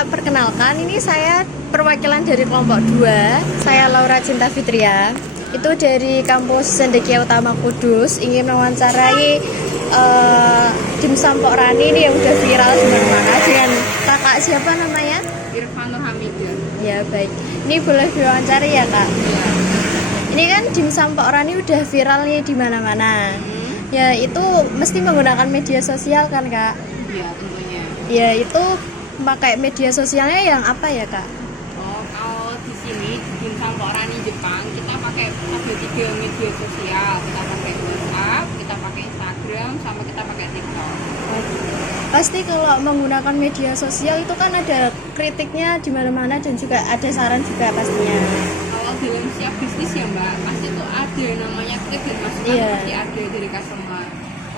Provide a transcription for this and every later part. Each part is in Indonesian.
tak perkenalkan, ini saya perwakilan dari kelompok 2. Saya Laura Cinta Fitria. Itu dari kampus Cendekia Utama Kudus, ingin mewawancarai dimsum Pok Rani ini yang udah viral di mana-mana dengan kakak siapa namanya? Irfan Nur Hamidah. Ya baik. Ini boleh diwawancari ya kak? Ya. Ini kan dimsum Pok Rani udah viral nih di mana-mana. Ya itu mesti menggunakan media sosial kan kak? Iya tentunya. Ya itu pakai media sosialnya yang apa ya kak? Oh kalau di sini di dimsum Pok Rani Jepang kita pakai ada 3 media sosial. Kita pakai WhatsApp, kita pakai Instagram, sama kita pakai TikTok. Pasti kalau menggunakan media sosial itu kan ada kritiknya di mana-mana dan juga ada saran juga pastinya. Kalau dalam siap bisnis ya mbak, pasti tuh ada namanya kritik dan masukan. Iya. Pasti ada dari customer.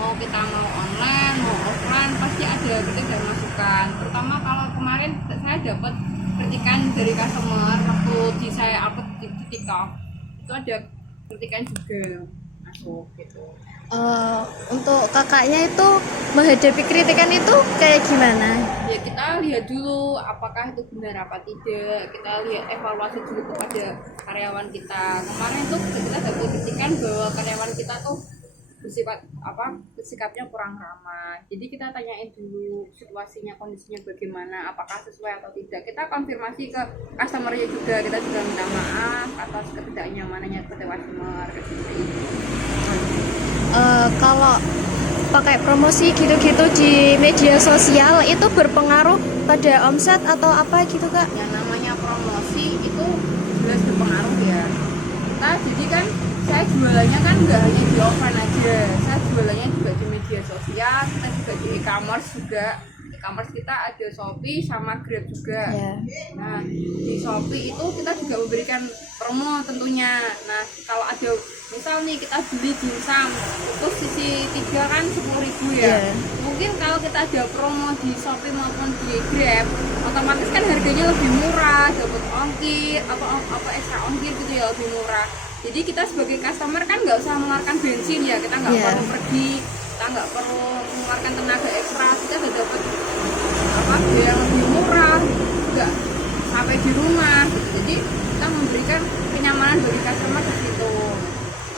Mau kita mau online, mau offline, pasti ada kritik dan masukan. Terutama kalau kemarin saya dapat kritikan dari customer waktu saya upload di TikTok, itu ada kritikan juga masuk gitu. Untuk kakaknya itu menghadapi kritikan itu kayak gimana? Ya kita lihat dulu apakah itu benar apa tidak, kita lihat evaluasi dulu kepada karyawan kita. Kemarin tuh kita dapat kritikan bahwa karyawan kita tuh bersikapnya kurang ramah. Jadi kita tanyain dulu situasinya, kondisinya bagaimana, apakah sesuai atau tidak. Kita konfirmasi ke customernya juga, kita juga minta maaf atas ketidaknyamanannya kepada customer seperti itu. Kalau pakai promosi gitu-gitu di media sosial itu berpengaruh pada omset atau apa gitu kak? Yang namanya promosi itu jelas berpengaruh ya. Kita jadi kan saya jualannya kan nggak hanya di offline aja, saya jualannya juga di media sosial, kita juga di e-commerce juga. E-commerce kita ada Shopee sama Grab juga. Yeah. Nah di Shopee itu kita juga memberikan promo tentunya. Nah kalau ada misal nih kita beli dimsum itu sisi 3 kan 10.000 ya. Yeah. Mungkin kalau kita ada promo di Shopee maupun di Grab, otomatis kan harganya lebih murah, dapat ongkir apa ekstra ongkir gitu ya, lebih murah. Jadi kita sebagai customer kan nggak usah mengeluarkan bensin ya, kita nggak perlu pergi, kita nggak perlu mengeluarkan tenaga ekstra, kita udah dapat biaya yang lebih murah, nggak sampai di rumah. Jadi kita memberikan kenyamanan bagi customer di situ.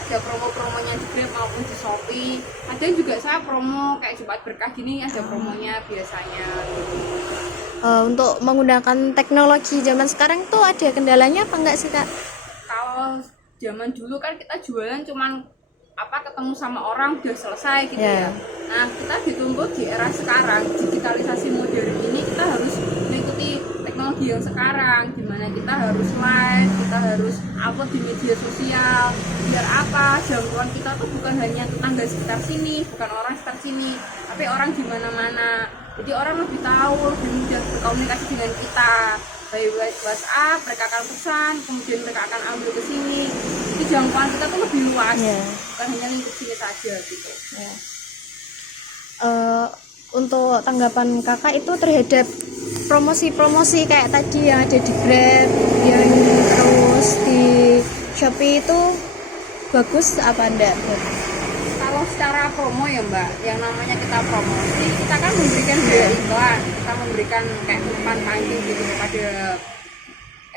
Ada promo-promonya di Grab maupun di Shopee. Ada juga saya promo kayak Jumat Berkah gini, ada promonya biasanya. Untuk menggunakan teknologi zaman sekarang tuh ada kendalanya apa enggak sih kak? Kalau zaman dulu kan kita jualan cuman ketemu sama orang udah selesai gitu ya. Nah kita dituntut di era sekarang digitalisasi modern ini, kita harus mengikuti teknologi yang sekarang, dimana kita harus live, kita harus upload di media sosial. Biar apa, jangkauan kita tuh bukan hanya tetangga sekitar sini, bukan orang sekitar sini, tapi orang di mana-mana. Jadi orang lebih tahu, lebih mudah berkomunikasi dengan kita. By WhatsApp, mereka akan pesan, kemudian mereka akan ambil ke sini. Jadi jangkauan kita tuh lebih luas, bukan hanya lingkup sini saja gitu. Untuk tanggapan kakak itu terhadap promosi-promosi kayak tadi yang ada di Grab, yang terus di Shopee itu bagus apa enggak? Kalau secara promo ya mbak, yang namanya kita promosi, kita kan memberikan biaya iklan, kita memberikan kayak umpan pancing gitu kepada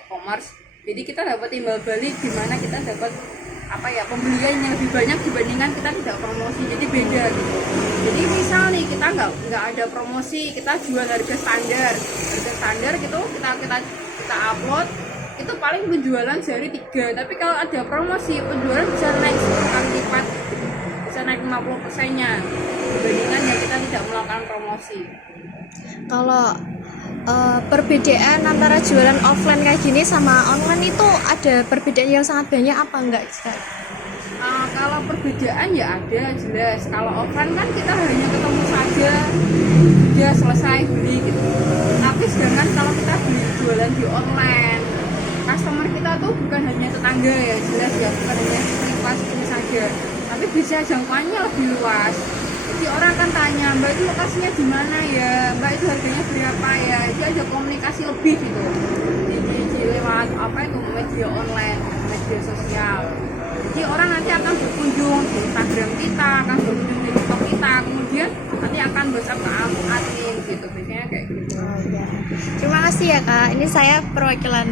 e-commerce. Jadi kita dapat timbal balik di mana kita dapat pembelian yang lebih banyak dibandingkan kita tidak promosi, jadi beda gitu. Jadi misal nih kita nggak ada promosi, kita jual harga standar gitu, kita upload itu paling penjualan sehari 3, tapi kalau ada promosi penjualan bisa naik 10 kali lipat, bisa naik 50%-nya dibandingkan yang kita tidak melakukan promosi. Kalau perbedaan antara jualan offline kayak gini sama online itu ada perbedaan yang sangat banyak apa enggak? Kalau perbedaan ya ada jelas. Kalau offline kan kita hanya ketemu saja, sudah selesai beli gitu. Tapi sedangkan kalau kita beli jualan di online, customer kita tuh bukan hanya tetangga ya, jelas ya, bukan hanya lingkungan ini saja, tapi bisa jangkauannya lebih luas. Jadi orang akan tanya, mbak itu lokasinya di mana ya, mbak itu harganya berapa ya, jadi ada komunikasi lebih gitu di lewat media online, media sosial. Jadi orang nanti akan berkunjung di Instagram kita, akan berkunjung di TikTok kita, kemudian nanti akan WhatsApp ke admin gitu, biasanya kayak gitu. Terima kasih ya Kak. Ini saya perwakilan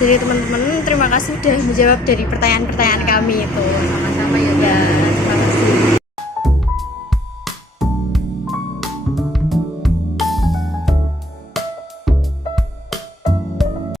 dari teman-teman. Terima kasih sudah menjawab dari pertanyaan-pertanyaan kami itu. Sama-sama ya, Ya, terima kasih.